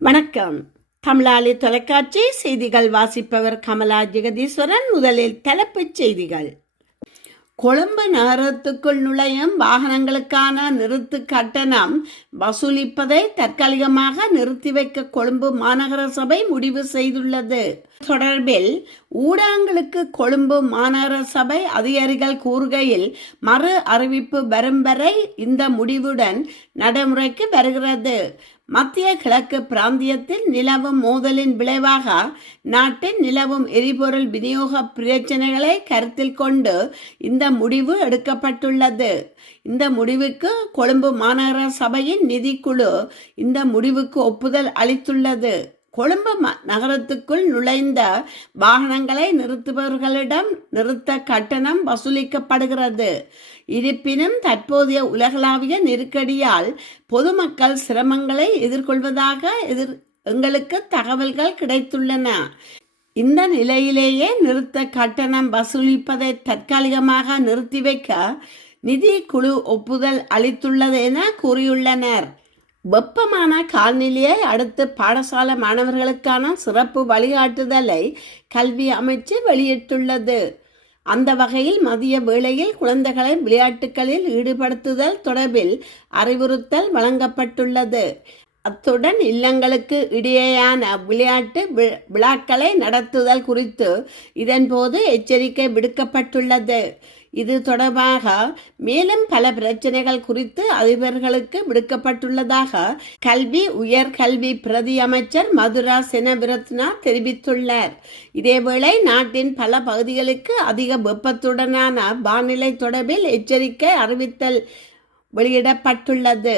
வணக்கம். தமிழாளி தொலைக்காட்சி செய்திகள் வாசிப்பவர் கமலா ஜெகதீஸ்வரன். முதலில் தலைப்புச் செய்திகள். கொழும்பு நகரத்துக்குள் நுழையும் வாகனங்களுக்கான நிறுத்து கட்டணம் வசூலிப்பதை தற்காலிகமாக நிறுத்தி வைக்க கொழும்பு மாநகர சபை முடிவு செய்துள்ளது. தொடர்பில் ஊடகங்களுக்கு கொழும்பு மாநகர சபை அதிகாரிகள் கூறுகையில், மறு அறிவிப்பு வரும் வரை இந்த முடிவுடன் நடைமுறைக்கு வருகிறது. மத்திய கிழக்கு பிராந்தியத்தில் நிலவும் மோதலின் விளைவாக நாட்டில் நிலவும் எரிபொருள் விநியோக பிரச்சினைகளை கருத்தில் கொண்டு இந்த முடிவு எடுக்கப்பட்டுள்ளது. இந்த முடிவுக்கு கொழும்பு மாநகர சபையின் நிதிக்குழு இந்த முடிவுக்கு ஒப்புதல் அளித்துள்ளது. கொழும்பு நகரத்துக்குள் நுழைந்த வாகனங்களை நிறுத்துபவர்களிடம் நிறுத்த கட்டணம் வசூலிக்கப்படுகிறது. இருப்பினும் தற்போதைய உலகளாவிய நெருக்கடியால் பொதுமக்கள் சிரமங்களை எதிர்கொள்வதாக எங்களுக்கு தகவல்கள் கிடைத்துள்ளன. இந்த நிலையிலேயே நிறுத்த கட்டணம் வசூலிப்பதை தற்காலிகமாக நிறுத்தி வைக்க நிதி குழு ஒப்புதல் அளித்துள்ளது என கூறியுள்ளனர். வெப்பமான காலநிலையை அடுத்து பாடசாலை மாணவர்களுக்கான சிறப்பு வழிகாட்டுதலை கல்வி அமைச்சு வெளியிட்டுள்ளது. அந்த வகையில் மதிய வேளையில் குழந்தைகளை விளையாட்டுகளில் ஈடுபடுத்துதல் தொடர்பில் அறிவுறுத்தல் வழங்கப்பட்டுள்ளது. அத்துடன் இல்லங்களுக்கு இடையேயான விளையாட்டு விழாக்களை நடத்துதல் குறித்து இதன்போது எச்சரிக்கை விடுக்கப்பட்டுள்ளது. இது தொடர்பாக மேலும் பல பிரச்சனைகள் குறித்து அதிபர்களுக்கு விடுக்கப்பட்டுள்ளதாக கல்வி உயர்கல்வி பிரதி அமைச்சர் மதுரா செனவிரத்னா தெரிவித்துள்ளார். இதேவேளை நாட்டின் பல பகுதிகளுக்கு அதிக வெப்பத்துடனான வானிலை தொடர்பில் எச்சரிக்கை அறிவித்தல் வெளியிடப்பட்டுள்ளது.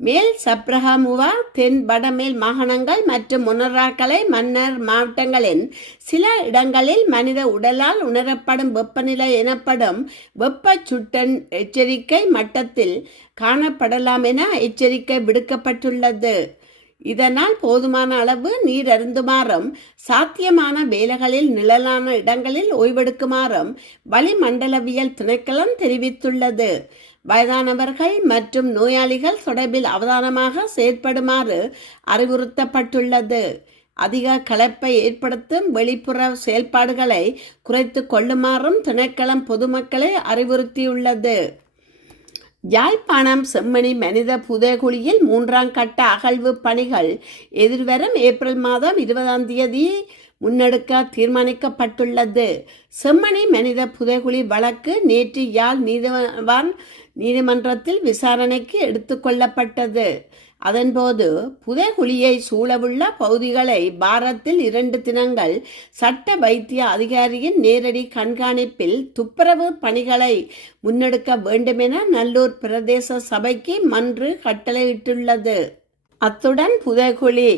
மேல் சப்ரஹமுவா, தென் வடமேல் மாகாணங்கள் மற்றும் மொனராகலை மன்னர் மாவட்டங்களின் சில இடங்களில் மனித உடலால் உணரப்படும் வெப்பநிலை எனப்படும் வெப்ப சுட்டன் எச்சரிக்கை மட்டத்தில் காணப்படலாம் என எச்சரிக்கை விடுக்கப்பட்டுள்ளது. இதனால் போதுமான அளவு நீர் அருந்துமாறும் சாத்தியமான வேலைகளில் நிழலான இடங்களில் ஓய்வெடுக்குமாறும் வளிமண்டலவியல் திணைக்களம் தெரிவித்துள்ளது. வயதானவர்கள் மற்றும் நோயாளிகள் தொடர்பில் அவதானமாக செயற்படுமாறு அறிவுறுத்தப்பட்டுள்ளது. அதிக களைப்பை ஏற்படுத்தும் வெளிப்புற செயல்பாடுகளை குறைத்து கொள்ளுமாறும் திணைக்களம் பொதுமக்களை அறிவுறுத்தியுள்ளது. யாழ்ப்பாணம் செம்மணி மனித புதைகுழியில் 3ஆம் கட்ட அகழ்வு பணிகள் எதிர்வரும் ஏப்ரல் மாதம் 20ஆம் முன்னெடுக்க தீர்மானிக்கப்பட்டுள்ளது. செம்மணி மனித புதைகுழி வழக்கு நேற்று யாழ் நீதிமன்றத்தில் விசாரணைக்கு எடுத்துக்கொள்ளப்பட்டது. அதன்போது புதைகுழியை சூழவுள்ள பகுதிகளை வாரத்தில் 2 தினங்கள் சட்ட வைத்திய அதிகாரியின் நேரடி கண்காணிப்பில் துப்புரவு பணிகளை முன்னெடுக்க வேண்டுமென நல்லூர் பிரதேச சபைக்கு மன்று கட்டளையிட்டுள்ளது. அத்துடன் புதைகுழி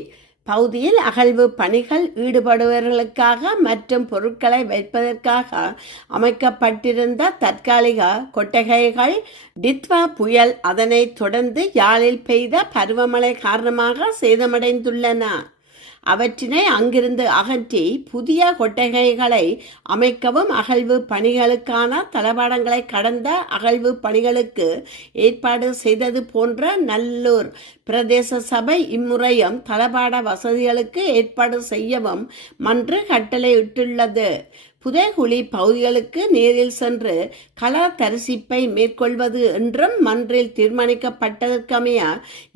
பகுதியில் அகழ்வு பணிகள் ஈடுபடுபவர்களுக்காக மற்றும் பொருட்களை வைப்பதற்காக அமைக்கப்பட்டிருந்த தற்காலிக கொட்டகைகள் டித்வா புயல் அதனைத் தொடர்ந்து யாழில் பெய்த பருவமழை காரணமாக சேதமடைந்துள்ளன. அவற்றினை அங்கிருந்து அகற்றி புதிய கொட்டகைகளை அமைக்கவும் அகழ்வு பணிகளுக்கான தளபாடங்களை கடந்த அகழ்வு பணிகளுக்கு ஏற்பாடு செய்தது போன்ற நல்லூர் பிரதேச சபை இம்முறையும் தளபாட வசதிகளுக்கு ஏற்பாடு செய்யவும் மன்று கட்டளையிட்டுள்ளது. புதைகுழி பகுதிகளுக்கு நேரில் சென்று கள தரிசிப்பை மேற்கொள்வது என்றும் மன்றில் தீர்மானிக்கப்பட்டதற்கமைய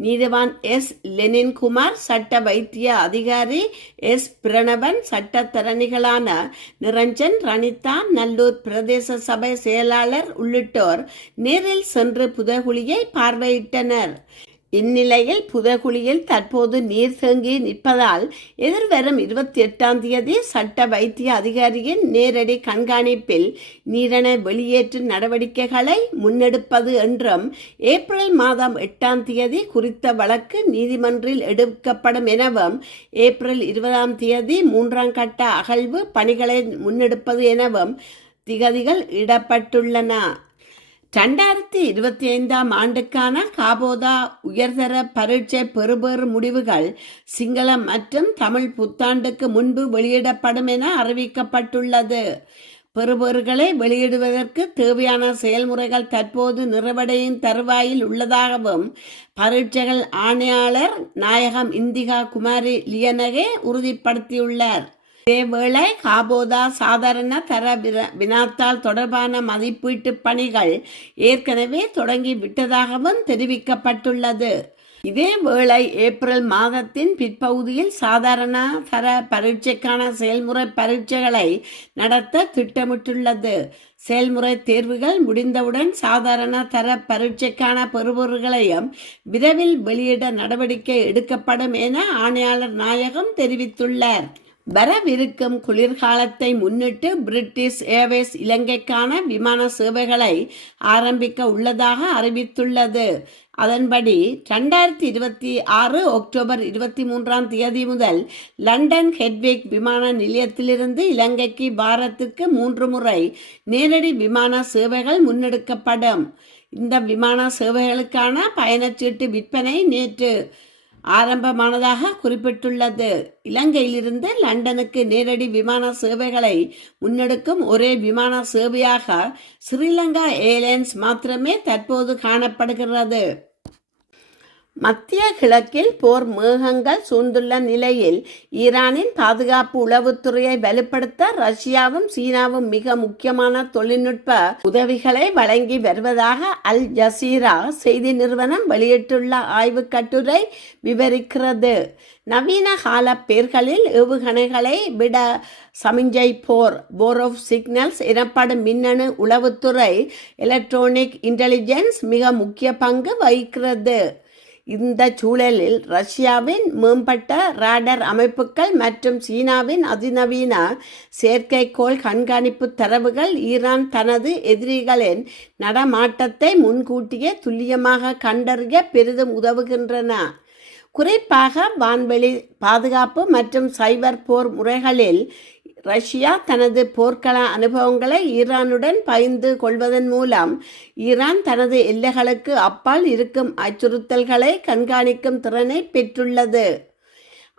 நீதிவான் எஸ் லெனின்குமார், சட்ட வைத்திய அதிகாரி எஸ் பிரணவன், சட்டத்தரணிகளான நிரஞ்சன், ரணிதா, நல்லூர் பிரதேச சபை செயலாளர் உள்ளிட்டோர் நேரில் சென்று புதைகுழியை பார்வையிட்டனர். இந்நிலையில் புதைகுழியில் தற்போது நீர் தேங்கி நிற்பதால் எதிர்வரும் 28ஆம் சட்ட வைத்திய அதிகாரியின் நேரடி கண்காணிப்பில் நீரினை வெளியேற்றும் நடவடிக்கைகளை முன்னெடுப்பது என்றும் ஏப்ரல் மாதம் 8ஆம் குறித்த வழக்கு நீதிமன்றில் எடுக்கப்படும் எனவும் ஏப்ரல் 20ஆம் 3ஆம் கட்ட அகழ்வு பணிகளை முன்னெடுப்பது எனவும் திகதிகள் இடப்பட்டுள்ளன. 2025ஆம் ஆண்டுக்கான காபோதா உயர்தர பரீட்சை பெறுபேறு முடிவுகள் சிங்களம் மற்றும் தமிழ் புத்தாண்டுக்கு முன்பு வெளியிடப்படும் என அறிவிக்கப்பட்டுள்ளது. பெறுபேறுகளை வெளியிடுவதற்கு தேவையான செயல்முறைகள் தற்போது நிறைவடையும் தருவாயில் உள்ளதாகவும் பரீட்சைகள் ஆணையாளர் நாயகம் இந்திகா குமாரி லியனகே உறுதிப்படுத்தியுள்ளார். இதேவேளை காபோதா சாதாரண தர வினாத்தாள் தொடர்பான மதிப்பீட்டு பணிகள் ஏற்கனவே தொடங்கிவிட்டதாகவும் தெரிவிக்கப்பட்டுள்ளது. இதேவேளை ஏப்ரல் மாதத்தின் பிற்பகுதியில் சாதாரண தர பரீட்சைக்கான செயல்முறை பரீட்சைகளை நடத்த திட்டமிட்டுள்ளது. செயல்முறை தேர்வுகள் முடிந்தவுடன் சாதாரண தர பரீட்சைக்கான பெறுபேறுகளையும் விரைவில் வெளியிட நடவடிக்கை எடுக்கப்படும் என ஆணையாளர் நாயகம் தெரிவித்துள்ளார். வரவிருக்கும் குளிர்காலத்தை முன்னிட்டு பிரிட்டிஷ் ஏர்வேஸ் இலங்கைக்கான விமான சேவைகளை ஆரம்பிக்க உள்ளதாக அறிவித்துள்ளது. அதன்படி 2026 அக்டோபர் 23 முதல் லண்டன் ஹெட்விக் விமான நிலையத்திலிருந்து இலங்கைக்கு வாரத்திற்கு 3 முறை நேரடி விமான சேவைகள் முன்னெடுக்கப்படும். இந்த விமான சேவைகளுக்கான பயணச்சீட்டு விற்பனை நேற்று ஆரம்பமானதாக குறிப்பிட்டுள்ளது. இலங்கையிலிருந்து லண்டனுக்கு நேரடி விமான சேவைகளை முன்னெடுக்கும் ஒரே விமான சேவையாக ஸ்ரீலங்கா ஏர்லைன்ஸ் மாத்திரமே தற்போது காணப்படுகிறது. மத்திய கிழக்கில் போர் மேகங்கள் சூழ்ந்துள்ள நிலையில் ஈரானின் பாதுகாப்பு உளவுத்துறையை வலுப்படுத்த ரஷ்யாவும் சீனாவும் மிக முக்கியமான தொழில்நுட்ப உதவிகளை வழங்கி வருவதாக அல் ஜசீரா செய்தி நிறுவனம் வெளியிட்டுள்ள ஆய்வுக் கட்டுரை விவரிக்கிறது. நவீன கால பேர்களில் ஏவுகணைகளை விட சமிஞ்சை போர் ஆஃப் சிக்னல்ஸ் எனப்படும் மின்னணு உளவுத்துறை எலக்ட்ரானிக் இன்டெலிஜென்ஸ் மிக முக்கிய பங்கு வகிக்கிறது. இந்த சூழலில் ரஷ்யாவின் மேம்பட்ட ராடர் அமைப்புகள் மற்றும் சீனாவின் அதிநவீன செயற்கைக்கோள் கண்காணிப்பு தரவுகள் ஈரான் தனது எதிரிகளின் நடமாட்டத்தை முன்கூட்டியே துல்லியமாக கண்டறிய பெரிதும் உதவுகின்றன. குறிப்பாக வான்வெளி பாதுகாப்பு மற்றும் சைபர் போர் முறைகளில் ரஷ்யா தனது போர்க்கள அனுபவங்களை ஈரானுடன் பகிர்ந்து கொள்வதன் மூலம் ஈரான் தனது எல்லைகளுக்கு அப்பால் இருக்கும் அச்சுறுத்தல்களை கண்காணிக்கும் திறனை பெற்றுள்ளது.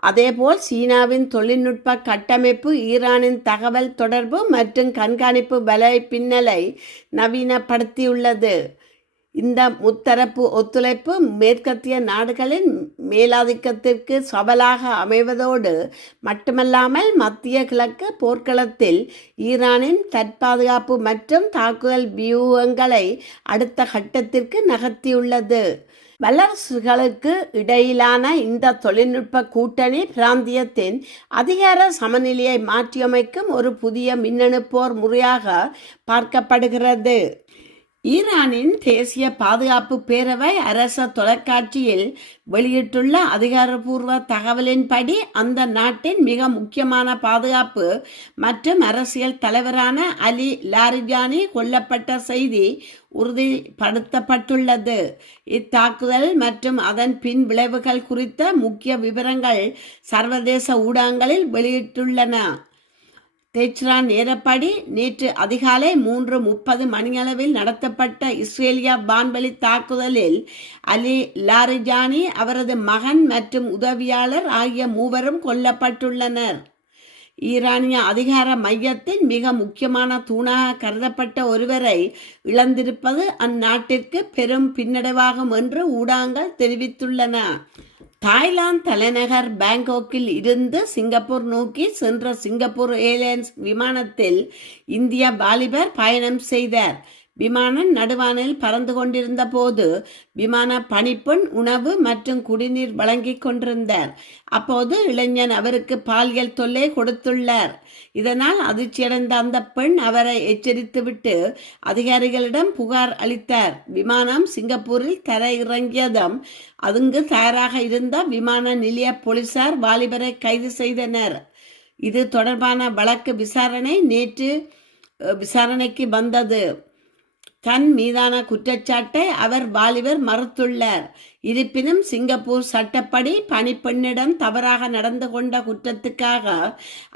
அதேபோல் சீனாவின் தொழில்நுட்ப கட்டமைப்பு ஈரானின் தகவல் தொடர்பு மற்றும் கண்காணிப்பு வலை பின்னலை நவீனப்படுத்தியுள்ளது. இந்த முத்தரப்பு ஒத்துழைப்பு மேற்கத்திய நாடுகளின் மேலாதிக்கத்திற்கு சவாலாக அமைவதோடு மட்டுமல்லாமல் மத்திய கிழக்கு போர்க்களத்தில் ஈரானின் தற்பாதுகாப்பு மற்றும் தாக்குதல் வியூகங்களை அடுத்த கட்டத்திற்கு நகர்த்தியுள்ளது. வல்லரசுகளுக்கு இடையிலான இந்த தொழில்நுட்ப கூட்டணி பிராந்தியத்தின் அதிகார சமநிலையை மாற்றியமைக்கும் ஒரு புதிய மின்னணு போர் முறையாக பார்க்கப்படுகிறது. ஈரானின் தேசிய பாதுகாப்பு பேரவை அரச தொலைக்காட்சியில் வெளியிட்டுள்ள அதிகாரப்பூர்வ தகவலின்படி அந்த நாட்டின் மிக முக்கியமான பாதுகாப்பு மற்றும் அரசியல் தலைவரான அலி லாரிஜானி கொல்லப்பட்ட செய்தி உறுதிப்படுத்தப்பட்டுள்ளது. இத்தாக்குதல் மற்றும் அதன் பின் விளைவுகள் குறித்த முக்கிய விவரங்கள் சர்வதேச ஊடகங்களில் வெளியிட்டுள்ளன. தெஹ்ரான் நேரப்படி நேற்று அதிகாலை 3:30 மணியளவில் நடத்தப்பட்ட இஸ்ரேலிய வான்வெளி தாக்குதலில் அலி லாரிஜானி, அவரது மகன் மற்றும் உதவியாளர் ஆகிய 3 கொல்லப்பட்டுள்ளனர். ஈரானிய அதிகார மையத்தின் மிக முக்கியமான தூணாக கருதப்பட்ட ஒருவரை இழந்திருப்பது அந்நாட்டிற்கு பெரும் பின்னடைவாகும் என்று ஊடகங்கள் தெரிவித்துள்ளன. தாய்லாந்து தலைநகர் பாங்காக்கில் இருந்து சிங்கப்பூர் நோக்கி சென்ற சிங்கப்பூர் ஏர்லைன்ஸ் விமானத்தில் இந்திய வாலிபர் பயணம் செய்தார். விமானம் நடுவானில் பறந்து கொண்டிருந்த போது விமான பணிப்பெண் உணவு மற்றும் குடிநீர் வழங்கி கொண்டிருந்தார். அப்போது இளைஞன் அவருக்கு பாலியல் தொல்லை கொடுத்துள்ளார். இதனால் அதிர்ச்சியடைந்த அந்த பெண் அவரை எச்சரித்துவிட்டு அதிகாரிகளிடம் புகார் அளித்தார். விமானம் சிங்கப்பூரில் தரையிறங்கியதும் அங்கு தயாராக இருந்த விமான நிலைய போலீசார் வாலிபரை கைது செய்தனர். இது தொடர்பான வழக்கு நேற்று விசாரணைக்கு வந்தது. தன் மீதான குற்றச்சாட்டை வாலிபர் மறுத்துள்ளார். இருப்பினும் சிங்கப்பூர் சட்டப்படி பணிப்பெண்ணிடம் தவறாக நடந்து கொண்ட குற்றத்துக்காக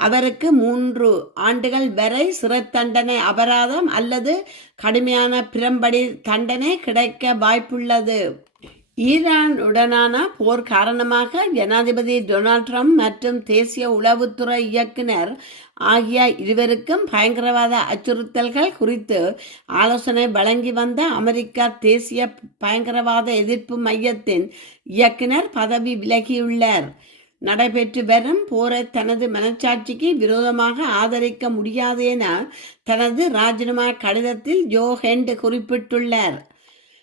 அவருக்கு 3 ஆண்டுகள் வரை சிறை தண்டனை, அபராதம் அல்லது கடுமையான பிரம்படி தண்டனை கிடைக்க வாய்ப்புள்ளது. ஈரானுடனான போர் காரணமாக ஜனாதிபதி டொனால்ட் ட்ரம்ப் மற்றும் தேசிய உளவுத்துறை இயக்குனர் ஆகிய இருவருக்கும் பயங்கரவாத அச்சுறுத்தல்கள் குறித்து ஆலோசனை வழங்கி வந்த அமெரிக்கா தேசிய பயங்கரவாத எதிர்ப்பு மையத்தின் இயக்குனர் பதவி விலகியுள்ளார். நடைபெற்று வரும் போரை தனது மனச்சாட்சிக்கு விரோதமாக ஆதரிக்க முடியாது என தனது ராஜினாமா கடிதத்தில் ஜோ ஹெண்ட் குறிப்பிட்டுள்ளார்.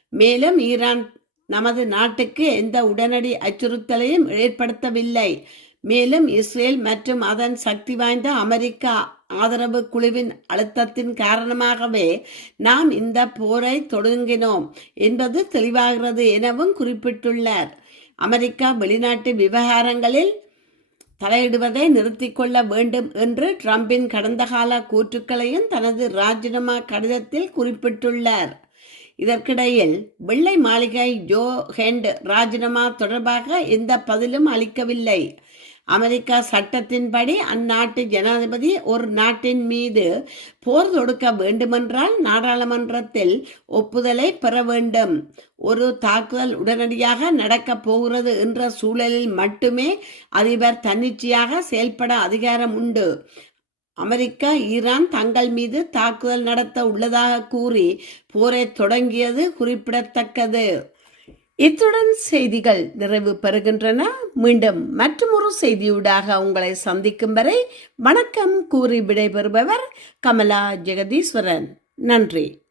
மேலும் ஈரான் நமது நாட்டுக்கு எந்த உடனடி அச்சுறுத்தலையும் ஏற்படுத்தவில்லை. மேலும் இஸ்ரேல் மற்றும் அதன் சக்தி வாய்ந்த அமெரிக்க ஆதரவு குழுவின் அழுத்தத்தின் காரணமாகவே நாம் இந்த போரை தொடங்கினோம் என்பது தெளிவாகிறது எனவும் குறிப்பிட்டுள்ளார். அமெரிக்கா வெளிநாட்டு விவகாரங்களில் தலையிடுவதை நிறுத்திக் கொள்ள வேண்டும் என்று ட்ரம்பின் கடந்த கால கூற்றுக்களையும் தனது ராஜினாமா கடிதத்தில் குறிப்பிட்டுள்ளார். இதற்கிடையில் வெள்ளை மாளிகை ஜோ ஹெண்ட் ராஜினாமா தொடர்பாக எந்த பதிலும் அளிக்கவில்லை. அமெரிக்கா சட்டத்தின்படி அந்நாட்டு ஜனாதிபதி ஒரு நாட்டின் மீது போர் தொடுக்க வேண்டுமென்றால் நாடாளுமன்றத்தில் ஒப்புதலை பெற வேண்டும். ஒரு தாக்குதல் உடனடியாக நடக்கப் போகிறது என்ற சூழலில் மட்டுமே அதிபர் தன்னிச்சையாக செயல்பட அதிகாரம் உண்டு. அமெரிக்கா ஈரான் தங்கள் மீது தாக்குதல் நடத்த உள்ளதாக கூறி போரை தொடங்கியது குறிப்பிடத்தக்கது. இத்துடன் செய்திகள் நிறைவு பெறுகின்றன. மீண்டும் மற்றொரு செய்தியூடாக உங்களை சந்திக்கும் வரை வணக்கம் கூறி விடைபெறுபவர் கமலா ஜெகதீஸ்வரன். நன்றி.